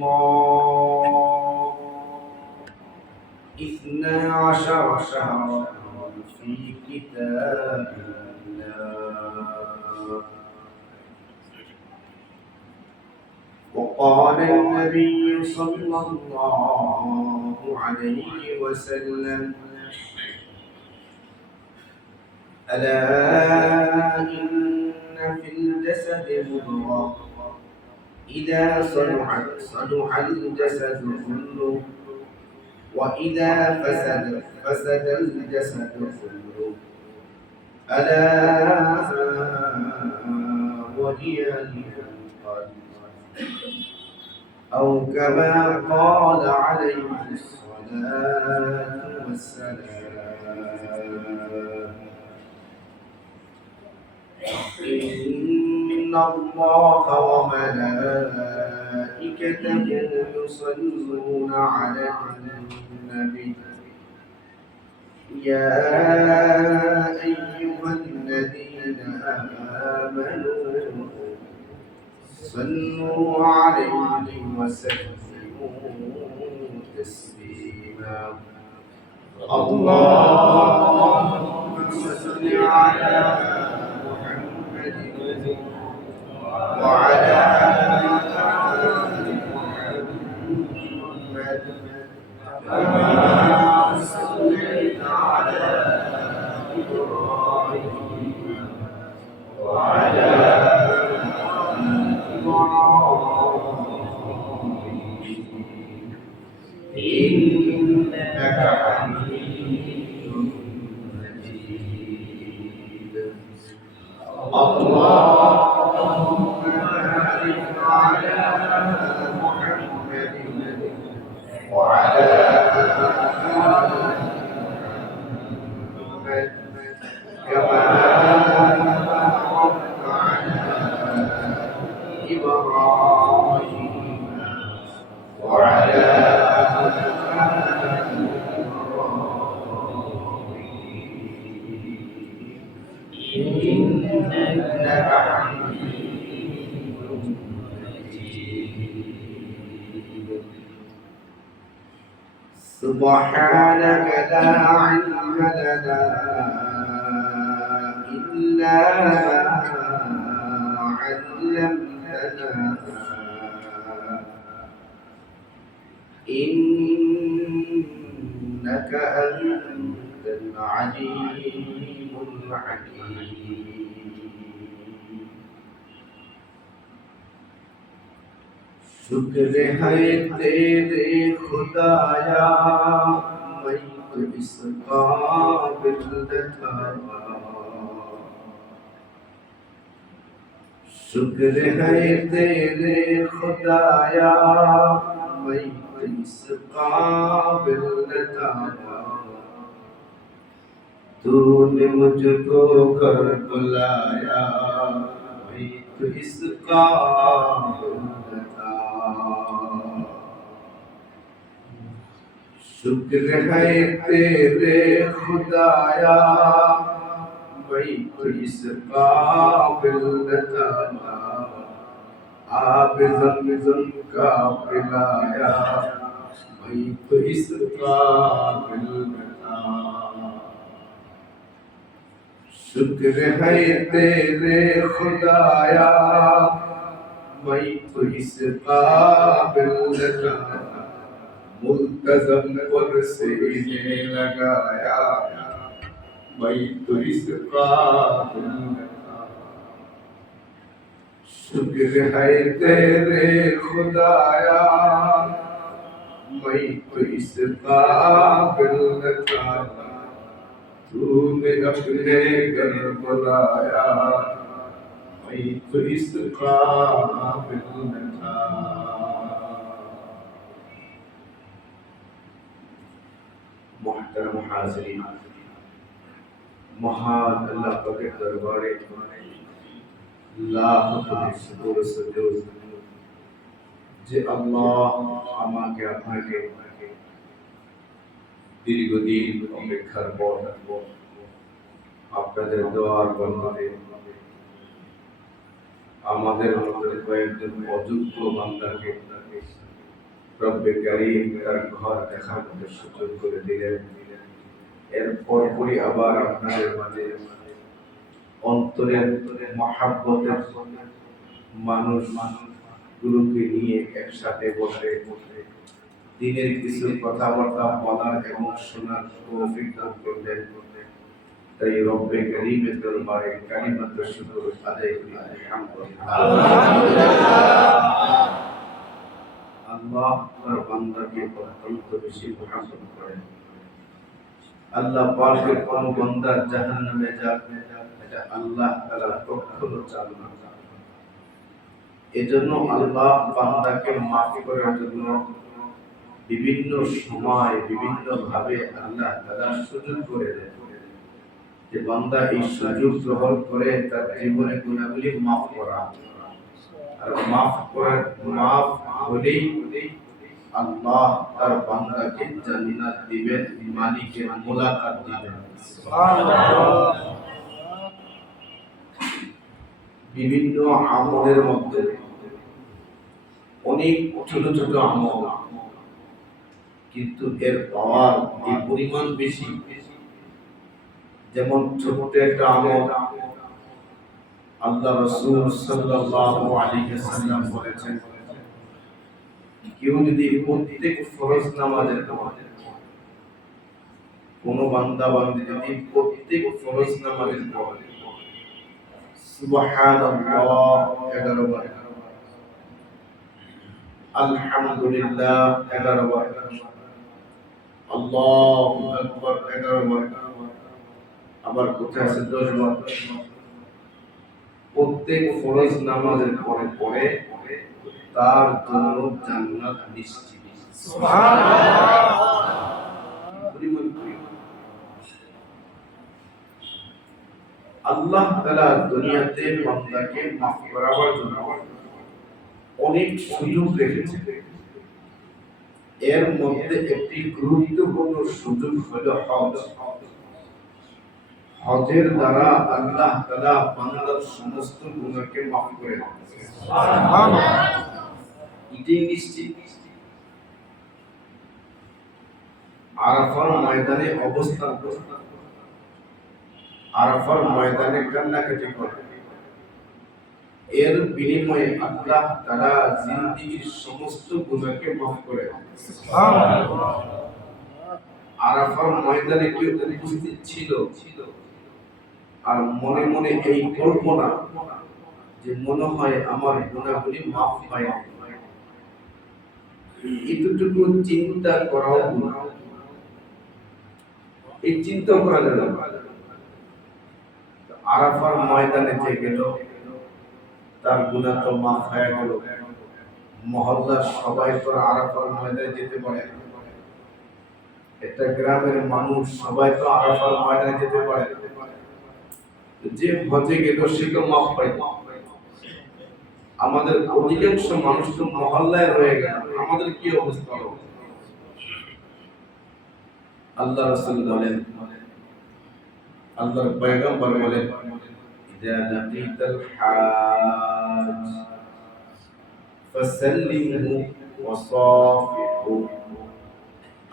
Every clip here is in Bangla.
الله 12 شهرا في كتاب الله. وقال النبي صلى الله عليه وسلم: ألا إن في الجسد مضغة إذا صلح الجسد كله وإذا فسد الجسد كله ألا وهي القلب، أو كما قال عليه الصلاة والسلام. إن الله وملائكته يصلون على النبي يا أيها الذين آمنوا صلوا عليه وسلموا تسليما. اللهم صل على محمد وعلى آل محمد كما صليت على إبراهيم وعلى آل إبراهيم إنك حميد مجيد. اللهم بارك على محمد وعلى آل محمد كما باركت على إبراهيم وعلى آل إبراهيم إنك حميد مجيد. سبحانك لا علم لنا إلا ما علمتنا إنك أنت العليم الحكيم. शुक्र है तेरे खुदाया मैं तो इस काबिल न था। शुक्र है तेरे खुदाया मैं तो इस काबिल न था। तूने मुझको कर बुलाया मैं तो इस काबिल न था। शुक्र है तेरे खुदाया मैं तो इस काबिल न था। आप ज़म का पिलाया मैं तो इस काबिल न था। शुक्र है तेरे खुदाया मैं तो इस काबिल न था। मुल्तज़म पर सीने लगाया मैं तो इस काबिल न था। शुक्र है तेरे खुदाया मैं तो इस काबिल न था। तूने अपने घर बुलाया मैं तो इस काबिल न था। मोहतरम हाज़रीन, महान अल्लाह के दरबारे लाख शुक्र सजद যে আল্লাহ আমাকে আপনাকে দীর্ঘদিন অপেক্ষার পর আপনাদের দোয়ার বরকতে আমাদের মধ্যে কয়েকজন অযোগ্য বান্দাকে রব্বে কারীম তার ঘর দেখার মতো সুযোগ করে দিলেন। এরপর পরই আবার আপনাদের মাঝে অন্তরের মহাব্বতের মানুষ গুলোকে নিয়ে একসাথে বসে দিনের কিছু কথাবার্তা বলার এবং শোনার তৌফিক দান করলেন। তাই রব্বে কারীমের দরবারে কালিমাতুশ শুকর আদায় করি আলহামদুলিল্লাহ। আল্লাহ তার বান্দাকে অত্যন্ত বেশি মহব্বত করেন। আল্লাহ পাকের কোন বান্দা জাহান্নামে যাক এটা আল্লাহ তাআলা কখনো চান না। এজন্য আল্লাহ বান্দাকে মাফ করার জন্য বিভিন্ন সময় বিভিন্ন ভাবে আল্লাহ তাআলা সুযোগ করে দেন যে বান্দা এই সুযোগ গ্রহণ করে তার জীবনের গুনাহগুলি মাফ করা। আর মাফ হলেই আল্লাহ তার বান্দাকে জান্নাত দিবেন, মালিকের মুলাকাত দিবেন। সুবহানাল্লাহ। বিভিন্ন আমলের মধ্যে অনেক ছোট ছোট আমল, কিন্তু এর পাওয়ার এই পরিমাণ বেশি। যেমন ছোট্ট একটা আমল আল্লাহ রাসূল সাল্লাল্লাহু আলাইহি ওয়াসাল্লাম বলেছেন, কেউ যদি প্রত্যেক ফরজ নামাজের পর কোন বান্দা বান্দী যদি প্রত্যেক ফরজ নামাজের পর সুবহানাল্লাহ 11 বার, আলহামদুলিল্লাহ 11 বার, আল্লাহু আকবার 11 বার, আবার কোথায় আছে 10 বার, প্রত্যেক ফরজ নামাজের পরে তার জন্য জান্নাত নিশ্চিত। সুবহানাল্লাহ। আল্লাহ তাআলা দুনিয়াতে বান্দাকে মাফ করার জন্য অনেক সুযোগ রেখেছেন। এর মধ্যে একটি গুরুত্বপূর্ণ সুযোগ হলো হজ। হজের দ্বারা আল্লাহ তাআলা বান্দার সমস্ত গুনাহকে মাফ করে দেন। সুবহানাল্লাহ। এটাই নিশ্চিত। আরাফার ময়দানে অবস্থান করে, আরাফার ময়দানে কান্নাকাটি করে, এর বিনিময়ে আল্লাহ তাআলা জিন্দেগীর সমস্ত গুনাহকে মাফ করে দেন। সুবহানাল্লাহ। আরাফার ময়দানে কেউ উপস্থিত ছিল আর মনে মনে এই কল্পনা যে মনে হয় আমার গুনাহগুলি মাফ হয় না, এতটুকু চিন্তা করাও গুনাহ। এই চিন্তা করা যাবে না। আরাফার ময়দানে যে গেল তার গুনাহ তো মাফ হয়ে গেল। মহল্লার সবাই তো আরাফার ময়দানে যেতে পারে, একটা গ্রামের মানুষ সবাই তো আরাফার ময়দানে যেতে পারে, যে হজে গেল সে তো মাফ পায়। আমাদের অধিকাংশ মানুষ তো মহল্লায় রয়ে গেল, আমাদের কি অবস্থা হবে? আল্লাহ রাসূল বলেন, আল্লাহর পয়গম্বর বলেন, ইযা লাকিতাল হাজ ফাসাল্লিমু ওয়া সাফিহু।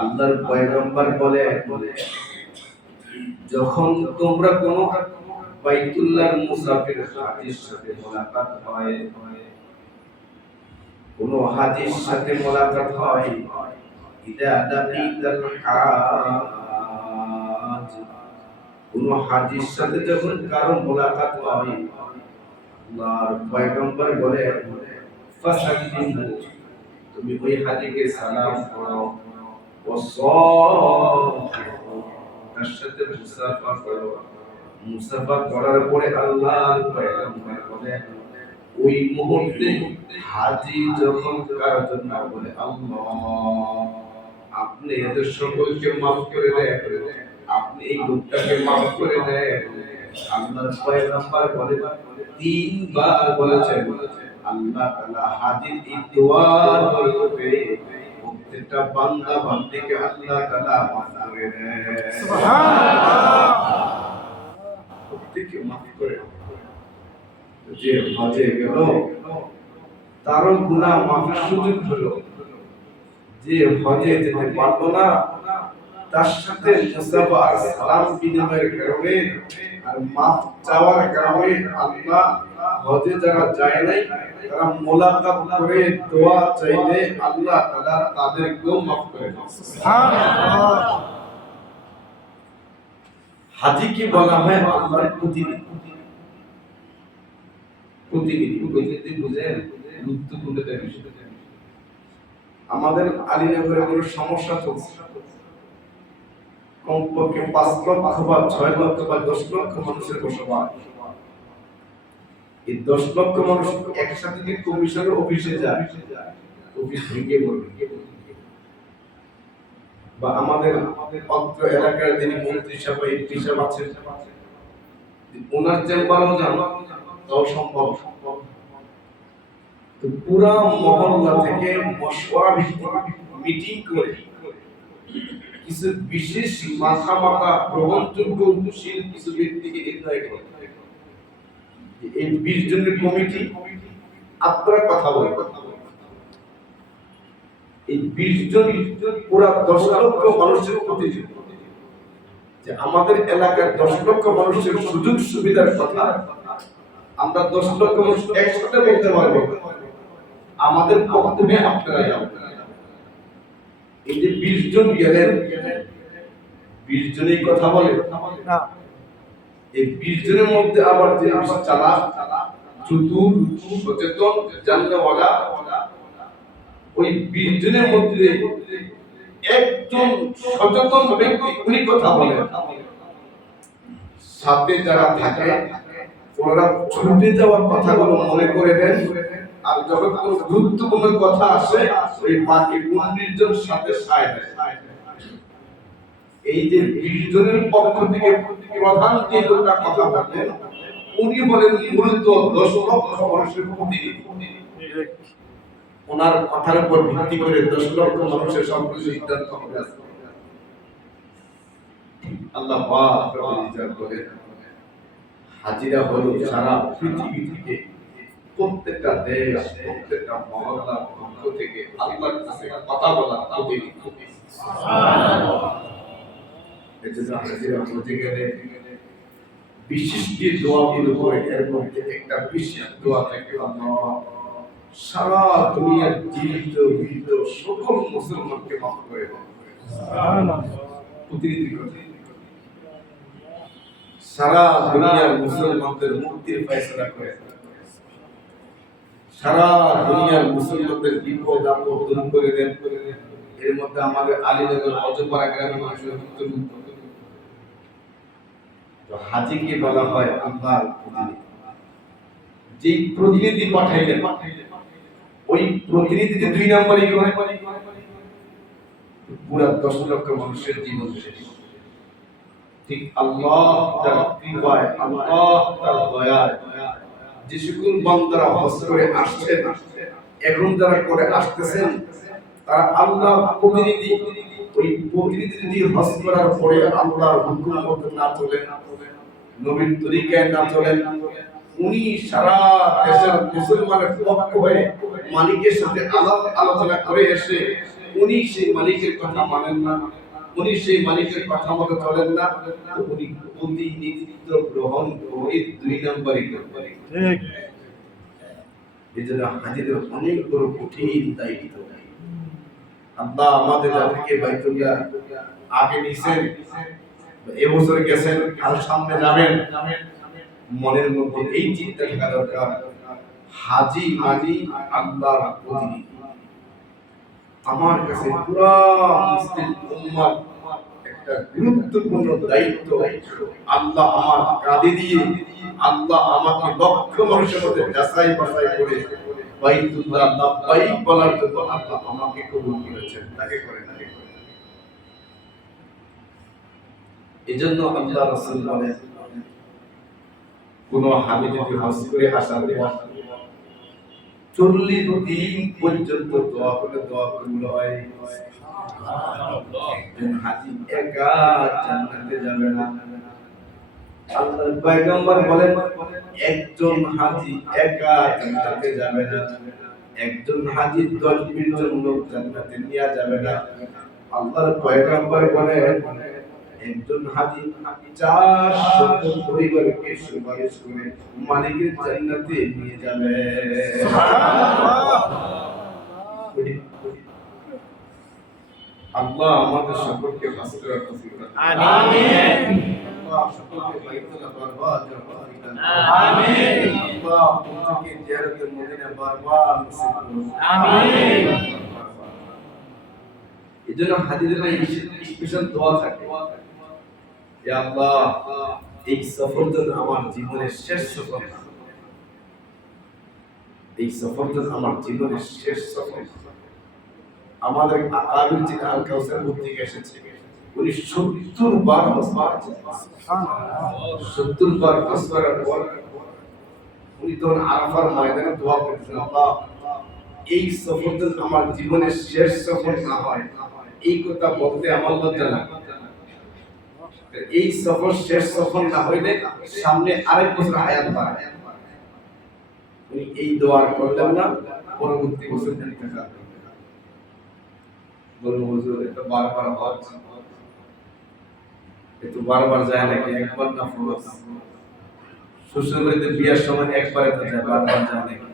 আল্লাহর পয়গম্বর বলে, যখন তোমরা কোন বাইতুল্লাহর মুসাফির হাজীর সাথে মোলাকাত হয়, কোন হাজীর সাথে মোলাকাত হয়, ইযা লাকিতাল হাজ, কোন হাজীর সাথে যখন কারো মোলাকাত হয়, আল্লাহর পয়গম্বর বলে, ফাসাল্লিমু, তুমি ওই হাজীকে সালাম করো, ওয়া সাফিহু, তার সাথে মুসাফা করো। মুসাফা করার পরে আল্লাহর পয়গম্বর বলে, ওই মুহূর্তে হাজী যখন কারোর জন্য বলে, আল্লাহ আপনি এদের সকলকে মাফ করে দেন, আপনি এই লোকটাকে মাফ করে দেন, আল্লাহর পয়গম্বর বলে 3 বার বলেছেন, আল্লাহ তাআলা হাজীর এই দোয়ার বরকতে প্রত্যেকটা বান্দা বান্দীকে আল্লাহ তাআলা মাফ করে দেন। সুবহানাল্লাহ। প্রত্যেককে মাফ করে। যে হজে গেল তারও গুনাহ মাফের সুযোগ হলো, যে হজে যেতে পারলো না, তার সাথে মুসাফা আর সালাম বিনিময়ের কারণে আর মাফ চাওয়ার কারণে আল্লাহ হজে যারা যায় নাই তারা মোলাকাত করে দোয়া চাইলে আল্লাহ তাআলা তাদেরকেও মাফ করে দেন। সুবহানাল্লাহ। হাজীকে বলা হয় আল্লাহর প্রতিনিধি। প্রতিনিধি বুঝেন, গুরুত্বপূর্ণ বিষয়। আমাদের আলীনগরে কোনো সমস্যা চলছে, কমপক্ষে 5 লক্ষ বা 6 লক্ষ বা 10 লক্ষ মানুষের বসবাস। এই 10 লক্ষ মানুষ একসাথে যদি কমিশনের অফিসে যায়, অফিস ভেঙে পড়বে। বা আমাদের অত্র এলাকার যিনি মন্ত্রী সাহেব বা এমপি সাহেব আছেন, ওনার চেম্বারও যান, তাও সম্ভব। তো পুরা মহল্লা থেকে মশওয়ারা ভিত্তিক মিটিং করে কিছু বিশেষ মাথা গ্রহণযোগ্য উন্নয়নশীল কিছু ব্যক্তিকে নির্ণয় করে এই 20 জনের কমিটি আপনারা কথা বলেন। এই 20 জন পুরা 10 লক্ষ মানুষের প্রতিনিধি, যে আমাদের এলাকার 10 লক্ষ মানুষের সুযোগ সুবিধার কথা আমরা 10 লক্ষ মানুষ একসাথে বলতে পারবো, আমাদের পক্ষে আপনারা যাবেন। এই যে 20 জন গেলেন, 20 জনই কথা বলে না। এই 20 জনের মধ্যে আবার যে চালাক, চতুর, সচেতন, জাননেওয়ালা, ওই 20 জনের মধ্যে একজন সচেতন ব্যক্তি উনি কথা বলেন। সাথে যারা থাকে ওনারা ছুটে যাওয়ার কথাগুলো মনে করে দেন, আর যখন কোনো গুরুত্বপূর্ণ কথা আসে ওই বাকি 19 জন সাথে সায় দেয়। এই যে 20 জনের পক্ষ থেকে প্রধান যে লোকটা কথা বলেন, উনি বলেন মূলত 10 লক্ষ মানুষের প্রতিনিধি। ওনার কথার উপর ভিত্তি করে 10 লক্ষ মানুষের সম্পূর্ণ সিদ্ধান্ত হবে। আল্লাহ পাক রব্বুল ইজ্জত বলেন, হাজিরা হলো সারা পৃথিবী থেকে, প্রত্যেকটা দেশ, প্রত্যেকটা মহল্লার পক্ষ থেকে আল্লাহর কাছে কথা বলা প্রতিনিধি। সুবহানাল্লাহ। এজন্য হাজিরা হতে গেলে বিশেষ যে দোয়াগুলো করে এর মধ্যে একটা বিশেষ দোয়া থাকে, আল্লাহ সারা দুনিয়ার জীবিত মৃত সকল মুসলমানকে মাফ করে দেন। সুবহানাল্লাহ। প্রতিনিধি কথা, সারা দুনিয়ার মুসলমানদের মুক্তির ফয়সালা করে, সারা দুনিয়ার মুসলমানদের বিপদ আপদ দূর করে দেন। এর মধ্যে আমাদের আলীনগর অজপাড়া গ্রামের মানুষের অন্তর্ভুক্ত। তো হাজীকে বলা হয় আল্লাহর প্রতিনিধি। যেই প্রতিনিধি পাঠাইলেন, ওই প্রতিনিধি যে 2 নম্বরই করে পুরা 10 লক্ষ মানুষের জীবন শেষ। ঠিক আল্লাহ তার কৃপায়, আল্লাহ তার দয়ায় যে সকল বান্দারা হজ করে আসছেন, এখন যারা করে আসতেছেন, তারা আল্লাহর প্রতিনিধি। ওই প্রতিনিধি যদি হজ করার পরে আল্লাহর হুকুম মতো না চলেন, নবীর তরিকায় না চলেন, উনি সারা দেশের মুসলমানের পক্ষ হয়ে মালিকের সাথে আলোচনা করে এসে উনি সেই মালিকের কথা মানেন না, উনি সেই মালিকের কথা মতো চলেন না, তো উনি প্রতিনিধিত্ব গ্রহণ করে 2 নম্বরই করবেন। ঠিক। এজন্য হাজীদের অনেক বড় কঠিন দায়িত্ব। আল্লাহ আমাদের যাদেরকে বাইতুল্লাহ আগে নিছেন, এবছর গেছেন, আর সামনে যাবেন, মনের মধ্যে এই চিন্তা থাকা দরকার, হাজী মানি আল্লাহর প্রতিনিধি। আমার কাছে পুরা মুসলিম উম্মাহ একটা গুরুত্বপূর্ণ দায়িত্ব আল্লাহ আমার কাঁধে দিয়ে, আল্লাহ আমাকে লক্ষ মানুষের মধ্যে যাচাই বাছাই করে বাইতুল্লাহ লাব্বাইক বলার জন্য আল্লাহ আমাকে কবুল করেছেন, তাকে করেন। এজন্য আল্লাহ রাসূল বলেন, কোন হাজী যদি হজ করে আসার পর 40 দিন পর্যন্ত দোয়া করে দোয়া কবুল হয়, হাজী একা জান্নাতে যাবে না। আল্লাহর পয়গম্বর বলেন, একজন হাজী একা জান্নাতে যাবে না, একজন হাজি 10-20 জন লোক জান্নাতে নিয়ে যাবে না। আল্লাহর পয়গম্বর বলেন একজন হাজি 400 পরিবারকে সুপারিশ করে মালিকের জান্নাতে নিয়ে যাবে। আল্লাহ আমাদের সকলকে হাসিল রাখুন। আমিন। আল্লাহ সকলকে বাইতুল্লাহ বারবার জান্নাত। আমিন। আল্লাহ আমাদেরকে জিয়ারতে মদিনা বারবার নসিব করুন। আমিন। এজন্য হাদিসের স্পেশাল দোয়া থাকে, ইয়া আল্লাহ এই সফরটা আমার জীবনের শেষ সফর, এই সফরটা আমার জীবনের শেষ সফর। আমাদের আকাবির যিনি আল কাউসার থেকে এসেছে উনি 70 বার কসবার, সুবহানাল্লাহ 70 বার কসবার পর উনি তখন আরাফার ময়দানে দোয়া করতেন, আল্লাহ এই সফরটা আমার জীবনের শেষ সফর না হয় এই কথা বলতে আমার লজ্জা লাগে। এই সফর শেষ সফর না হইলে সামনে আরেক বছর হায়াত বাড়ায়। উনি এই দোয়া করলেন না, পরবর্তী বছর ইন্তেকাল করলেন। বলুন হুজুর এটা বারবার হজ, এটা বারবার যায় নাকি? একবার না ফরজ? শ্বশুর বাড়িতে বিয়ার সময় একবারে তো যায়, বারবার যায় নাকি?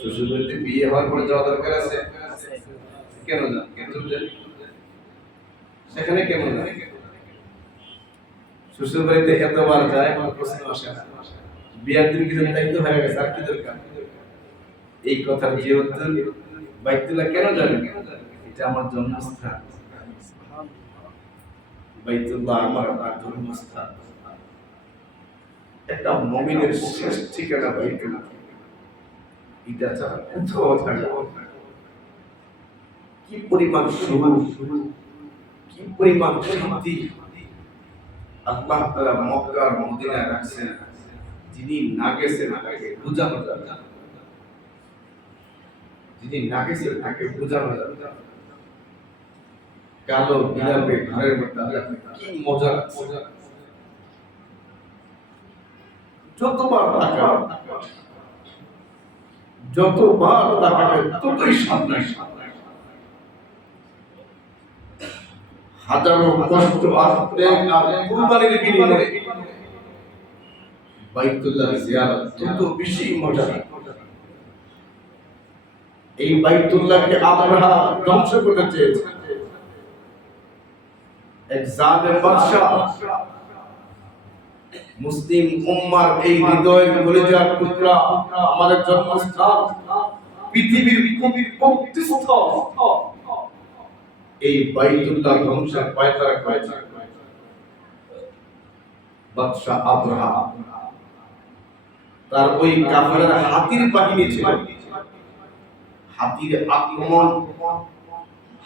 শ্বশুর বাড়িতে বিয়ে হওয়ার পরে যাওয়া দরকার আছে? কেন যান? কেন যান? সেখানে কেন যান? শ্বশুর বাড়িতে এতবার যায় আমার প্রশ্ন আসে না। বিয়ার দিন কিছু দায়িত্ব হয়ে গেছে, আর কি দরকার? এই কথার যে উত্তর, বাইতুল্লাহ কেন জানেন? এটা আমার জন্মস্থান, বাইতুল্লাহ আমার জন্মস্থান। একটা মুমিনের শেষ ঠিকানা বাইতুল্লাহ, এটা ছাড়া কোথাও থাকে না। কি পরিমাণ শুরু, কি পরিমাণ শান্তি আল্লাহ তাআলা মক্কা আর মদিনায় রাখছেন। যিনি না গেছেন তাকে বোঝানো যাবে না, যিনি না গেছেন তাকে বোঝানো যাবে না। কালো বিলাপে ঘরের মধ্যে আল্লাহ কি মজা লাগছে। যতবার তাকাবে ততই সামনে, হাজারো কষ্ট আসতে আর কুরবানির বিনিময়ে বাইতুল্লাহ জিয়ারত তত বেশি মজা। এই বাইতুল্লাহকে আবরাহা ধ্বংস করতে চেয়েছে এক জালেম বাদশা। মুসলিম উম্মার এই হৃদয়ের কলিজার টুকরা, আমাদের জন্মস্থান, পৃথিবীর পবিত্রস্থল, এই বাইতুল্লাহ ধ্বংসের পায়তারা করেছে বাদশা আবরাহা। তার ওই কাফেরের হাতির বাহিনী ছিল, হাতির আক্রমণ,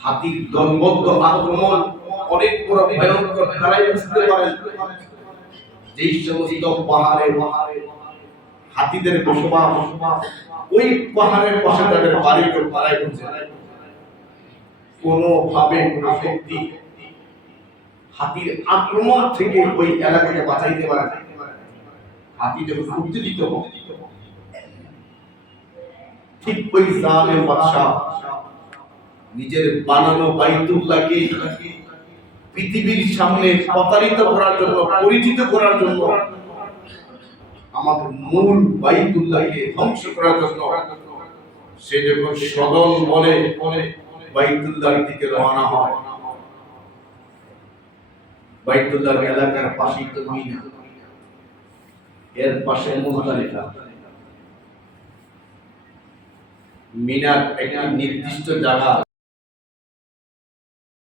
হাতির দলবদ্ধ আক্রমণ অনেক বড় ভয়ঙ্কর। তারাই বুঝতে পারেন যেই সমস্ত পাহাড়ে হাতিদের বসবাস, ওই পাহাড়ের পাশে তাদের বাড়ি করে তারাই বুঝে কোনোভাবে কোনো শক্তি হাতির আক্রমণ থেকে ওই এলাকাকে বাঁচাইতে পারে না। হাতি যখন উত্তেজিত হয়, ঠিক ওই জালেম বাদশা নিজের বানানো বাইতুল্লাহকে পৃথিবীর সামনে প্রতারিত করার জন্য, পরিচিত করার জন্য, আমাদের মূল বাইতুল্লাহকে ধ্বংস করার জন্য সে যখন সদল বলে বাইতুল্লাহর দিকে রওনা হয়। বাইতুল্লাহর এলাকার পাশেই তো মিনা, এর পাশে মুজদালিফা। মিনার একটি নির্দিষ্ট জায়গা